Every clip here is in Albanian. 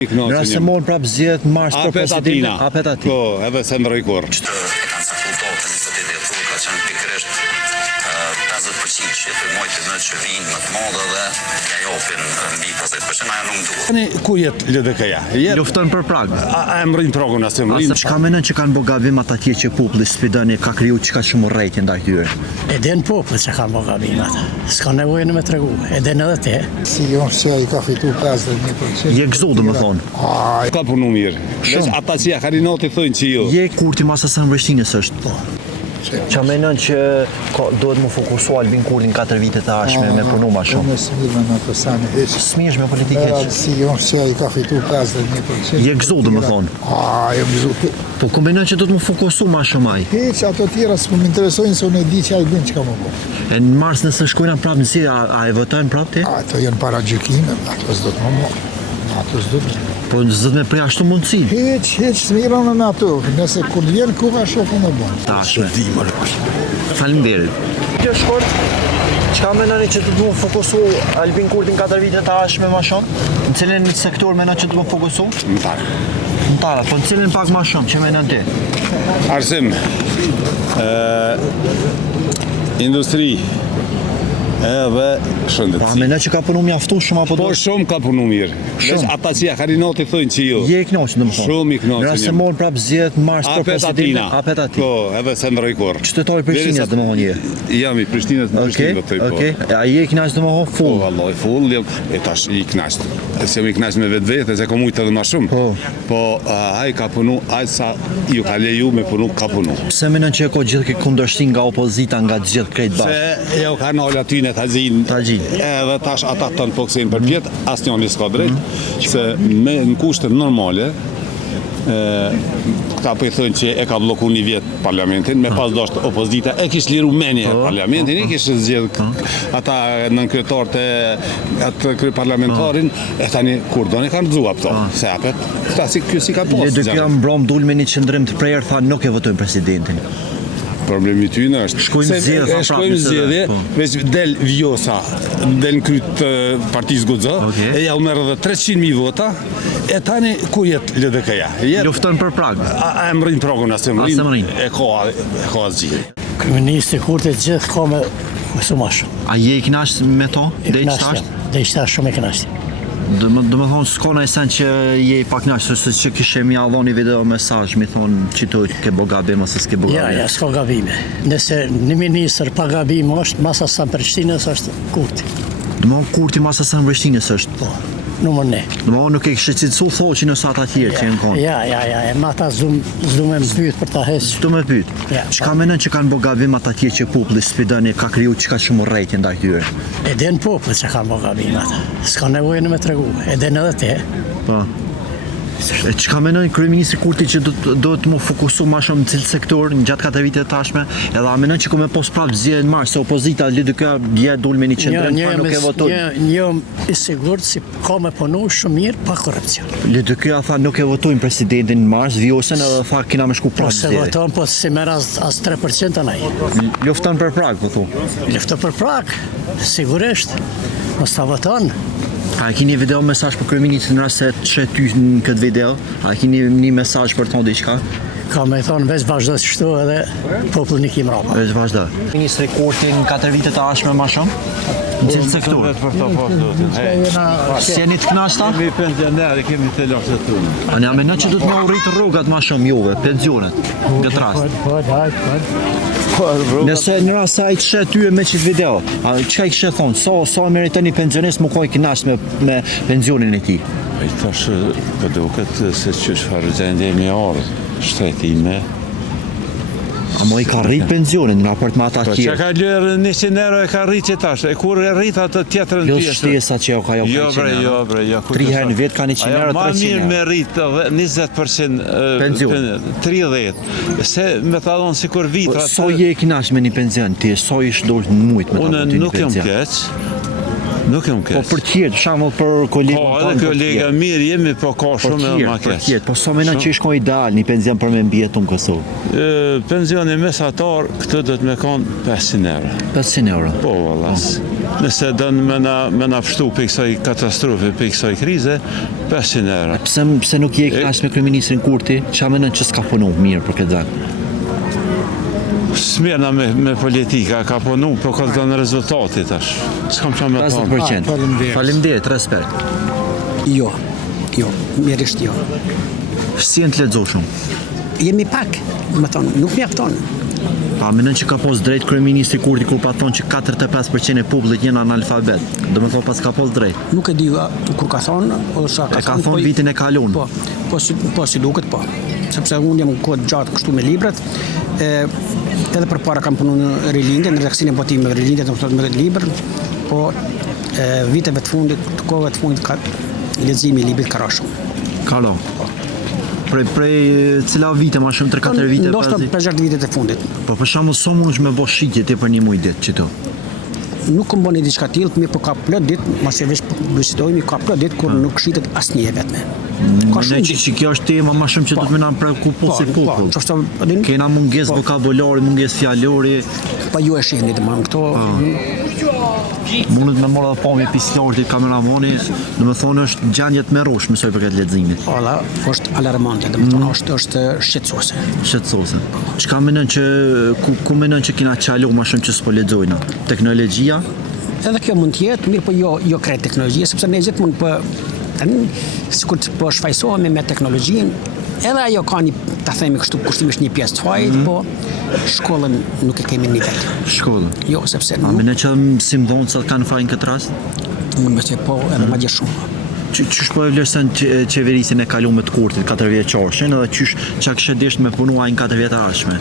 Nëse morën prapë zgjedhjet në mars për presidentin, apet aty. Po, edhe se ndroi kur. E kanë sakultuar të 28 ka qenë pikërisht 50% që të mojtë që vinë më të modë dhe ja jopin mbi 50%, ajo nuk duhet. Tani ku jet LDK-ja? Lufton për Prag. A emrin progun as emrin? Çka mendon që kanë bë gabim ata që populli sfidoni ka kriju çka shumë rrejtje ndaj tyre? E den populli që kanë bë gabim ata. S'ka nevojë në me tregu. E den edhe te. Si jonë që ai ka fitu 51%. Je gëzo domethënë. Ka punu mirë. Veç ata që ja karinoti thonë që jo. Je Kurti Masasa Mbreshtinës është. Po. Qa menon që duhet më fokusu Albin Kurti në 4 vitet e ashme me punu ma shumë? Unë smirë në të sani heq. Smirësh me politikë heq? Si jonë që ai ka fitu 51%. Je gëzo domethënë. Jo gëzo. Po ku menon që duhet më fokusu ma shumë ai? Heq ato tjera s'më interesojnë se unë e di që ai din çka më bë. E në mars nëse shkojnë prapë në zgjedhje, a e votojnë prapë ti? Ato janë para gjykime, ato s'do të më bë. Ato s'do të. Po zot me përjashtu mundësi. Heq smirën në ato. Nëse kur vjen kuha shoku më bën. Tashme. Faleminderit. Kjo shkort, çka mendoni që do të më fokusu Albin Kurti në 4 vitet e ashme më shumë? Në cilin sektor mendon që do të më fokusu? Në tara, po në cilin pak më shumë, që mendon ti? Arsim, industri, edhe shëndetësi. Pa mendon që ka punu mjaftu shumë apo do? Po shumë ka punu mirë. Veç ata që ja karinoti thonë që jo. Je i kënaqur domethënë. Shumë i kënaqur. Nëse morën prapë zgjedhjet në mars për presidentin, apet aty. Po, edhe se ndroi kur. Qytetari i Prishtinës domethënë je. Jam i Prishtinës në Prishtinë votoj po. Okej. A je i kënaqur domethënë full? Po, vallahi full, e tash i kënaqur. Se jam i kënaqur me vetvete se kam ujtë edhe më shumë. Po, ai ka punu, ai sa ju ka leju me punu, ka punu. Pse mendon që ka gjithë këtë kundërshtim nga opozita, nga të gjithë krejt bashkë? Se jo kanë ol aty në Tazin. Edhe tash ata tonë po kthejnë për pjet, asnjëri s'ka drejt, se me në kushte normale këta po i thonë që e ka blloku një vjet parlamentin, me pas dosht opozita e kish liru menje parlamentin, e kish zgjedh ata nën kryetarët e atë kryeparlamentarin, e tani kur doni kanë rrëzuar këto, se apet, këta si kjo si ka postë. Le dy mbrom dul me një qendrim të prerë, tha nuk e votojnë presidentin. Problemi i tyre është shkojmë zgjedhje, veç del Vjosa, del në kryt partisë Guxo, e ja u merr edhe 300.000 vota, e tani ku jet LDK-ja? Lufton për Prag. A emrin progun as emrin? E ka zgjidhje. Kryeministri Kurti gjithë ka me sumash. A je i kënaqur me to? Deri tash shumë i kënaqur. Domethënë s'ka në esen që je i pakënaqur se që kishe mi dhënë një video mesazh, mi thonë çito ke bë gabim ose s'ke bë gabim. Ja, s'ka gabime. Nëse një ministër pa gabim është Masasa Mbreshtinës është Kurti. Domethënë Kurti Masasa Mbreshtinës është. Po. Numër 1. Domethënë nuk e kishe cilësu thoçi në sa ata tjerë që janë konë. Ja, ma ata s'du me pyet për ta heq. S'du me pyet. Çka mendon që kanë bë gabim ata tjerë që populli sfidoni ka kriju çka shumë rrejtje ndaj tyre? E den populli që kanë bë gabim ata. S'ka nevojë në me tregu. E den edhe te. Po. Çka mendon kryeministri Kurti që do të më fokusu më shumë në cilë sektor në gjatë 4 vitet tashme, edhe a mendon që ku me pos prapë zgjedhje në mars se opozita LDK dje dul me një qendrim pa nuk e votoi? Jam i sigurt se ka me punu shumë mirë pa korrupsion. LDK tha nuk e votojnë presidentin në mars, Vjosën edhe tha kena me shku prapë zgjedhje. Po se voton, po si merr as 3% anaj. Lufton për Prag, po thu. Lufton për Prag, sigurisht. Mos ta voton. A keni video mesazh për kryeministrin në rast se të shet ty në këtë video? A keni një mesazh për thonë diçka? Ka me thonë veç vazhdo të shtu edhe popullin i kim rapa. Veç vazhdo. Ministri Kurti në 4 vitet e ashme ma shumë? Në cilë sektor? Si jeni të kënaqta? Kemi pensionerë, kemi të lashtë të tunë. A ne mendon që do të më rritë rrogat ma shumë juve, pensionet, në këtë rast? Nëse në rast se ai të shet ty me qëtë video, çka i kishe thonë? Sa e meriton një pensionist më kohë i kënaqur me pensionin e tij? Ai tash po duket se çfarë gjendje më orë shteti ime. A mo i ka rrit pensionin në raport me ata tjerë? Që ka lërë 100 euro e ka rrit që tash, e kur e rrit atë tjetërën pjesë? Jo shtesa që jo ka jo 100 3 herë në vit ka 100 euro, 300 euro. Ma mirë me rrit 20% pension, 30%, se me ta donë si kur vitra... So je i kënaqur me një pension, ti so ish dol në mujt me ta Unë nuk jam keq. Nuk jam Po keq. për tjetë, shembull për kolegën Po, edhe kolega mirë jemi, po ka shumë edhe ma për keq. tjetë, po sa mendon që shkon ideal një penzion për me mbijetu në Kosovë? Penzioni mesatar këtë do të me kanë 500 euro. 500 euro. Po, vallas. Nëse dënë me na pështu për kësaj katastrofe, për kësaj krize, 500 euro. Pse nuk je kënaqur me kryeministrin Kurti? Çfarë mendon që s'ka punu mirë për këtë zak? Smirna me politika, ka punu, po ka dhënë rezultati tash. S'kam qa me thonë. 50%. Faleminderit, respekt. Jo, mirërisht jo. Si janë të lexoshëm? Jemi pak, më thonë, nuk mjafton. Pa mendon që ka pas drejt kryeministri Kurti kur pa thonë që 45% e popullit janë analfabet. Do të thonë pas ka pas drejt. Nuk e di kur ka thonë, ose E ka thonë vitin e kaluar. Po si duket po. Sepse unë jam kohë gjatë kështu me librat, edhe përpara kam punu në rilindje, në redaksionin e botimeve rilindje, do të thotë me libër, po viteve të fundit, të kohëve të fundit ka leximi i librit ka rashëm. Kalo. Prej cila vite, ma shumë 3-4 vite? Ndoshta 5-6 vitet e fundit. Po për shembull, sa mundësh me bosh shitje ti për një muaj ditë qëto? Nuk kam bënë diçka tillë, mirë po ka plot ditë, mos e vesh bisedojmë, ka plot ditë kur nuk shitet asnjë vetëm. Ka shumë që kjo është tema më shumë që do të më na prekupo si popull. Kena mungesë vokabulari, mungesë fjalori. Po ju e shihni domethënë këto. Mundet me morë dhe pamje pislortit kameramoni, do të thonë është gjendje të merrosh mësoj për këtë leximit. Alla, është alarmante, do të thonë është shqetësuese. Shqetësuese. Çka mendon që ku mendon që kena çalu më shumë që s'po lexojna? Teknologjia? Edhe kjo mund të jetë, mirë po jo krejt teknologjia, sepse ne gjithmonë po tani sikur të po shfaqsohemi me teknologjinë, edhe ajo ka një, ta themi kështu, kushtimisht një pjesë të fajit, po shkollën nuk e kemi një vetë. Shkollën? Jo, sepse A mendon që mësimdhënësat kanë fajin këtë rast? Unë me që po edhe madje shumë. Qysh po e vlerëson qeverisin e kaluar të Kurtit 4 vjeçarshin edhe çka kishte dësht me punu ai në 4 vjet e ardhshme?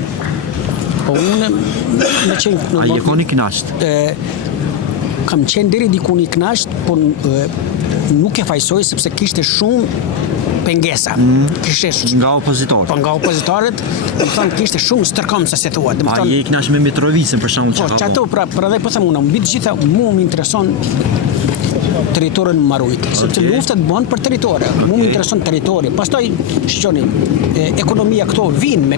Po unë me qenë... A je koni knasht? Kam qenë deri diku një knasht, po nuk e fajsoj sepse kishte shumë pengesa. Nga opozitorët. Po nga opozitorët, do të thonë kishte shumë stërkomsa se thuat. A je i knasht me Mitrovicin për shembull çka? Po çato pra edhe po them unë, mbi të gjitha mua më intereson territorin marrujt, sepse luftat bëhen për territore. Mua më intereson territori. Pastaj shqoni ekonomia këto vijnë me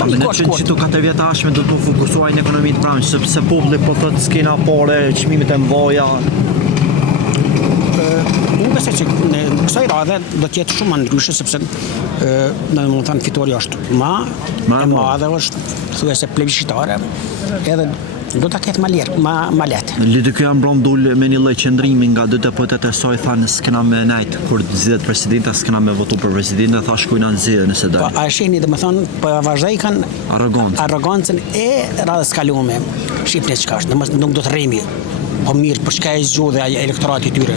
Në që të 4 vjetë ashme do të fokusuaj në ekonominë të pranë, sepse populli po thotë s'kena pare, çmimet e mëdha. Unë besoj që në kësaj radhe do të jetë shumë ndryshe sepse në më thënë fitoria është ma e madhe, është thuajse plebiscitare, edhe do ta ketë ma lehtë. Lidhë kjo janë mbron dul me një lloj qëndrimi nga dy deputetët e saj thanë s'kena me nejt kur zgjedhet presidenta, s'kena me votu për presidentin, tha shkojnë në zgjedhje nëse dal. Po a shihni domethënë po vazhdoi kanë arrogancën e radhës kaluame. Shifni çka është, nuk do të rremi. Po mirë, për çka e zgjodhe ai elektorati i tyre?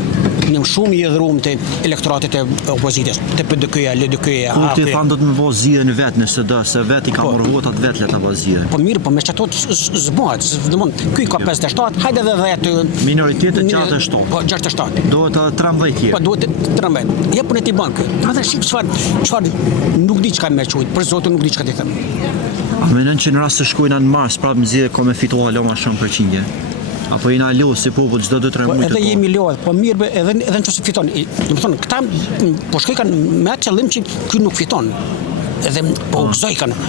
Ne shumë i dhërum të elektoratit e opozitës, të PDK-ja, LDK-ja. Kurti thanë do të më vë zgjedhjen vetë nëse do, se vetë i ka marrë votat vetë le ta vë zgjedhjen. Po mirë, po me çato zbohet, domthon, ky ka 57, hajde edhe 10. Minoriteti 67. Po 67. Duhet 13 tjerë. Po duhet 13. Ja punë ti bank. Atë shik çfarë nuk di çka më thujt, për zotin nuk di çka ti them. A mendon që në rast se shkojnë në Mars prapë zgjedhje ka me fituar alo më shumë përqindje? Apo jena lo si popull çdo 2-3 muaj. Edhe jemi lodh, po mirë edhe nëse fiton. Domethënë këta po shkoj kanë me atë qëllim që ky nuk fiton. Edhe po gëzoj kanë.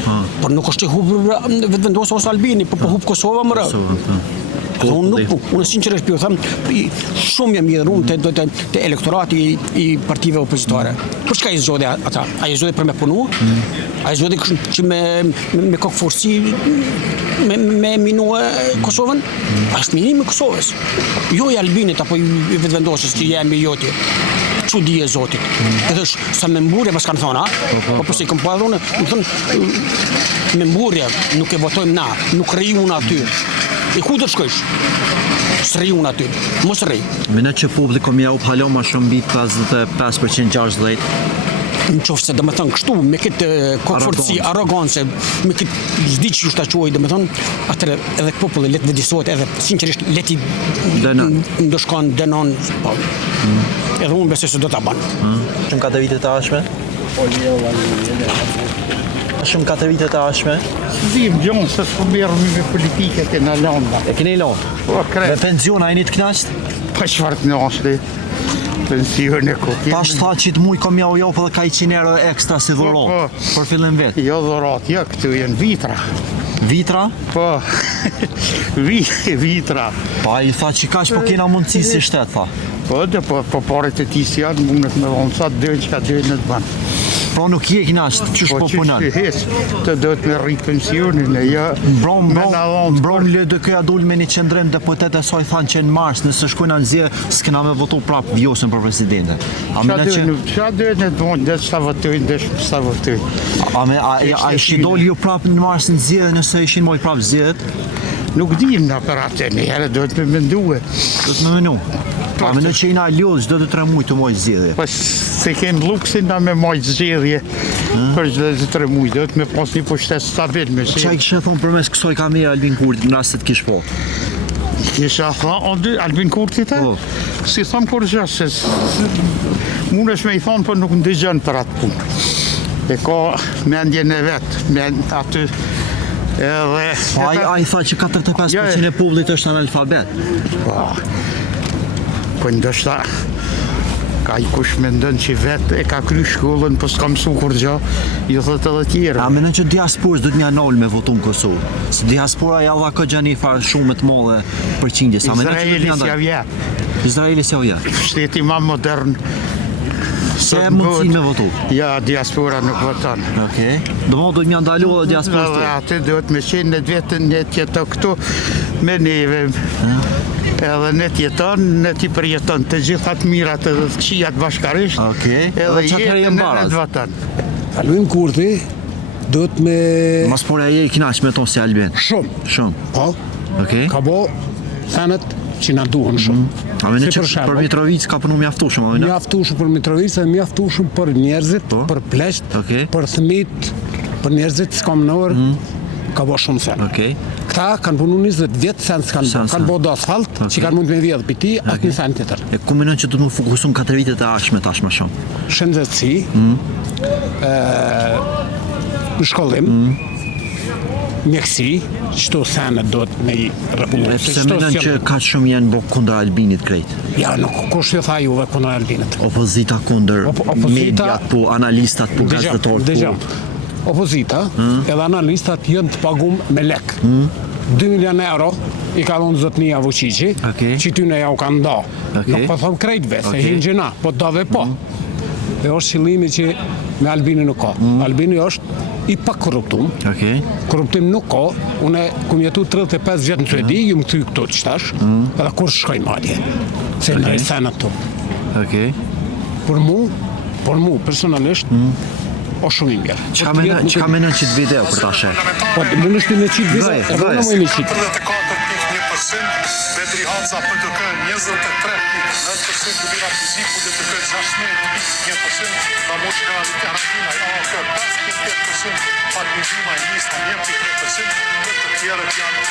Por nuk është hub vetëvendosur ose Albini, po hub Kosova më rë. Unë sinqerisht po them, shumë jam i dhëruar te elektorati i partive opozitare. Por çka i zgjodhi ata? Ai zgjodhi për me punu? Ai zgjodhi që me kokë forci me minua Kosovën? Është minimi i Kosovës. Jo i Albinit apo i vetëvendosjes që jemi joti. Çudi e Zotit. Edhe sa me mburje pas kanë thonë, a? Po si kam parë unë, më thonë me mburje nuk e votojmë na, nuk rriun aty. E ku do shkojsh? S'rriun aty. Mos rri. Mendoj që populli komi au halo më shumë mbi 55% 60%. Në qoftë se domethënë kështu me këtë kokforci, arrogancë, me këtë s'di që ta quaj domethënë, atëherë edhe populli let vëdisohet edhe sinqerisht leti ndoshkon dënon. Edhe unë besoj se do ta bën. Shumë 4 vite të ashme? Shumë 4 vite të ashme? Dim gjon se s'po merremi me politiket e na lënda. E keni lënë? Po Me pensiona jeni të knaqët? Pa çfarë të nashli. Pensione ku. Tash tha që të muj kom jau edhe ka 100 euro ekstra si dhurat. Për fillim vet. Jo dhurat, jo, këtu janë vitra. Vitra? Po. Vitra. Pa i tha që kaq po kena mundësi si shtet tha. Po paret e ti si janë mundet me vonë sa dojnë që ka dojnë në të banë. Pra nuk je knasht, qysh po punon? Po qysh të do të me rritë pensionin e ja Mbrom LDK a dul me një qendrim deputet e saj thanë që në mars nëse shkojnë në zje s'kena me votu prap vjosën për presidente. Qa dojnë në të vonë, dhe s'ta votojnë, dhe s'ta votojnë. A ishi dol ju prap në mars në zje dhe nëse ishin moj prap zjet? Nuk dim në aparatë, një herë do të me menduë. Do të me menu? A me në që i na ljodhë do të 3 mujtë të mojtë zjedhje? Po se kem luksin da me mojtë zjedhje për që dhe 3 mujtë, do të me pas një pushtet stabil me si. Qa i kështë thonë për mes kësoj kamera Albin Kurti, në rrasë të kish po? Kisha thonë, Albin Kurti të? Si thonë kur gjë, se mund është me i thonë, për nuk ndëgjën për atë punë. E ka mendje në vetë, aty edhe... A i tha që 45% e publikut është analfabet? Po ndoshta ka i kush me ndën që vetë e ka kry shkollën, po s'ka mësu kur gjo, ju thët edhe tjere. A menen që diasporës do t'nja nol me votu në Kosovë? Se diaspora ja dha ka gjani farë shumë të modhe për qingjes. Izraelis ja vje. Izraelis ja vje. Shteti ma modern. Se e mundësin me votu? Ja, diaspora nuk voton. Okej. Do më do t'nja ndalu edhe diasporës të? Aty do të me qenë në vetën në tjeto këtu me neve. Edhe ne tjeton, ne ti përjeton të gjithat mirat edhe të këqijat bashkarisht. Edhe jetën në të voton. Albin Kurti do të me... Mas por e je i knaq me tonë si Albin? Shumë. Po. Ka bo senet që na duhen shumë. A mene që për Mitrovic ka punu mjaftushëm? Mjaftushëm për Mitrovic dhe mjaftushëm për njerëzit, për plesht, për thmit, për njerëzit s'kam në orë. Ka bo shumë sen. Këta kanë punu 20 vjetë sen s'kanë bo. Kanë bo do asfalt, që kanë mund me vjedhë për ti, atë një sen të tërë. E ku menon që du të më fokusun 4 vitet e ashme tash më shumë? Shëndetësi, në shkollim, mjekësi, qëto senet do të me i rëpullu. E pëse menon që ka shumë janë bo kundra Albinit krejt? Ja, nuk kush jo tha juve kundra Albinit. Opozita kundër mediat, po analistat, po gazetorët, po... Opozita edhe analistat jënë të pagum me lek. 2 milion euro i ka dhonë zotnia Vučići, që ty në ja u ka nda. Nuk po thëmë krejtve, se hinë gjena, po dave po. Dhe është qëllimi që me Albini nuk ka. Albini është i pa korruptum. Korruptim nuk ka. Une kum jetu 35 vjetë në Suedi, ju më këty këto që tash, edhe kur shkoj madje. Se në senat tu. Por mu, personalisht, o shumë i mirë. Qka menon që të video për ta shek? Po, mund është në qitë video, e vëna më e një qitë. 44.1%, Bedri Haca PDK 23.9%, Lumira Fiziku DTK 16.1%, Ramoshka Haradinaj AAK 5.5%, Fatmi Dimaj Lista 1.3%, të tjerët janë...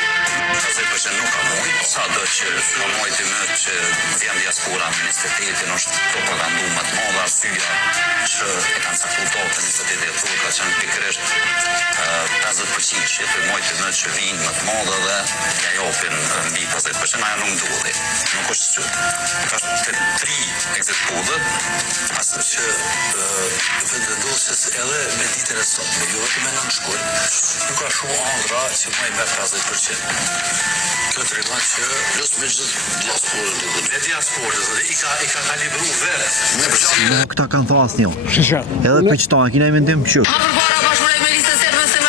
Azerbajdžan nuk ka mujt, sa do që ka mujt i mëtë që vjen diaspora administrativit është propagandu më të modha, arsyeja që e kanë caktuar tokën 28 dhjetor ka qenë pikërisht 50% që të mujt i mëtë që vinë më të modha dhe ja jopin mbi 50%, ajo nuk ndodhi. Nuk është që ka të 3 exit pollet, asë që vendosës edhe me ditën e sotme, jo vetëm në Shkull, nuk ka shumë andra që më i me 50%. Kjo të rriman që lësë me gjithë diasporën të dhëtë. Me diasporës, i ka kalibru vetë. Këta kanë tha asë një. Edhe për qëta, kina i mendim që.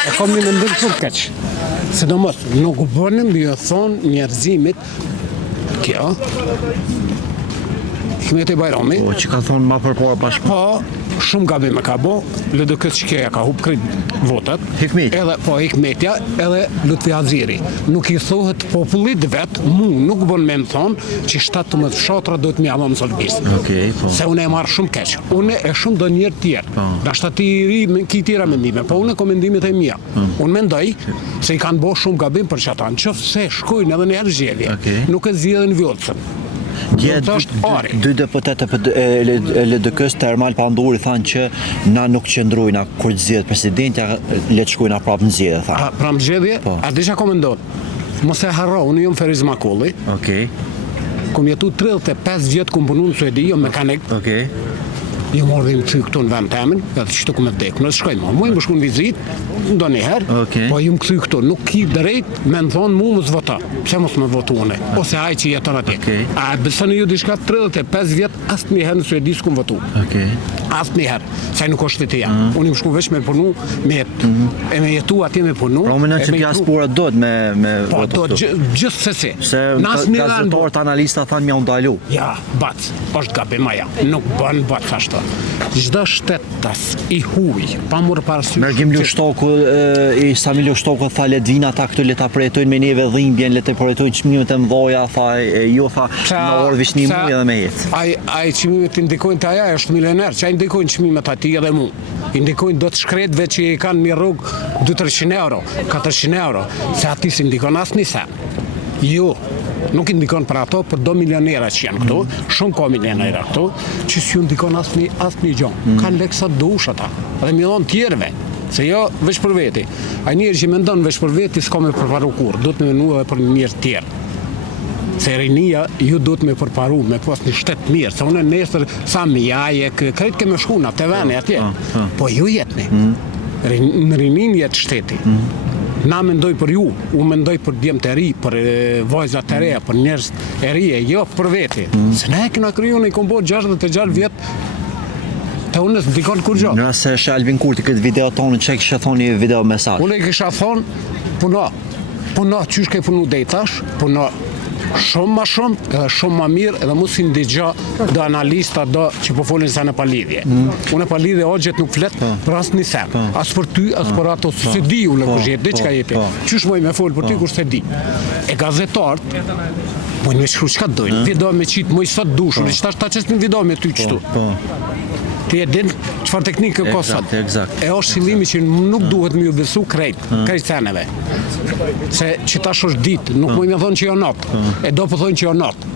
E kom një mendim shumë keq. Se do mos, nuk bënëm bjo thonë njerëzimit kjo, Hikmeti Bajrami. Po, që ka thonë ma përpora bashkë. Po, shumë gabim e ka bo, LDK Shkeja ka hup krejt votat. Hikmeti? Po, Hikmetja edhe Lutfi Aziri. Nuk i thohet popullit vetë, mu nuk bën me më thonë që 17 fshatra do të mi avon Zolbis. Se unë e marrë shumë keq. Unë e shumë do njerë tjerë. Da shta ti ri ki tjera mendime, po unë e komendimit e mija. Unë mendoj se i kanë bo shumë gabim për që ata, në qëfë se shkojnë edhe një herë zgjedhje. Nuk e zgjedhin vjollësën. Dy deputetë e LDK-s Termal Panduri thanë që na nuk qëndrujna kur të zgjedhet presidentja, le të shkojna prapë në zgjedhje, tha. Pra në zgjedhje? A di çka komendon? Mos e harro, unë jam Feriz Makulli. kom jetu 35 vjetë kom punu në Suedi, jo mekanik. Okej. Jo morë dhe më këthy këtu në vend temin, edhe që të ku me vdek, nësë shkoj më. Mu i më shku në vizit, ndo njëherë, po ju më këthy këtu, nuk ki drejt me më thonë mu më zvota, pse mos me votu une, ose aj që jeton atje. A besën ju dishka 35 vjetë, asë njëherë në Suedi s'ku më votu. Asë njëherë, saj nuk është të jam. Unë i më shku vesh me punu, e me jetu atje me punu. Pra më në që diaspora do të me po, do gjithë sesi. Se gazetarët analista thanë mja ndalu. Ja, bac, është gabim aja, nuk bën bac ashtë. Çdo shtetas i huj, pa morë parasysh. Mergim Lështoku, i Samil Lështoku tha le të vinë ata këtu le ta projektojnë me neve dhimbjen, le të projektojnë çmimet e mëdha, tha ju tha në orë vish një muaj edhe me jetë. Ai çmimet i ndikojnë te aja është milioner, që ai ndikojnë çmimet atij edhe mu. I ndikojnë do të shkretëve që i kanë një rrugë 200-300 euro, 400 euro, se ati si ndikon asnjë sen. Jo. Nuk i ndikon për ato, për do milionera që janë këtu, shumë ka milionera këtu, që s'ju ndikon asnjë gjë. Kanë leksa dush ata, dhe milion tjerëve, se jo veç për veti. A njerë që mendon veç për veti s'ka me përparu kur, do të me menu edhe për njerë tjerë. Se rinia ju do të me përparu, me pas një shtet mirë, se unë nesër sa mi jaje, krejt ke me shkuna, të vene atje, po ju jetni, në rinin jetë shteti. Na mendoj për ju, unë mendoj për djemë të ri, për vajzat të reja, për njerëz e rije, jo për veti. Se ne këna kryu, ne i kom bo 66 vjetë, të unës ndikon kur gjo. Nëse shë Albin Kurti këtë video tonë, që kështë thonë një video mesazh? Unë e kësha thonë, puno, qysh ke punu dejtash, puno shumë ma shumë, edhe shumë ma mirë, edhe mu si ndigja do analista do që po folin se në palidhje. Unë e palidhje o gjithë nuk flet për asë një sen. Asë për ty, asë për ato, se di unë kush jetë, diqka jepi. Qysh moj me folë për ty kur se di. E gazetarët, mojnë me shkru qka dojnë, video me qitë, moj sot dushur, që ta qesë një video me ty qëtu. Ti e din qëfar teknikë ka sot. E është qëllimi që nuk duhet me ju besu krejt seneve. Se që tash është ditë, nuk mojnë me thonë që jo natë, e do po thonë që jo natë.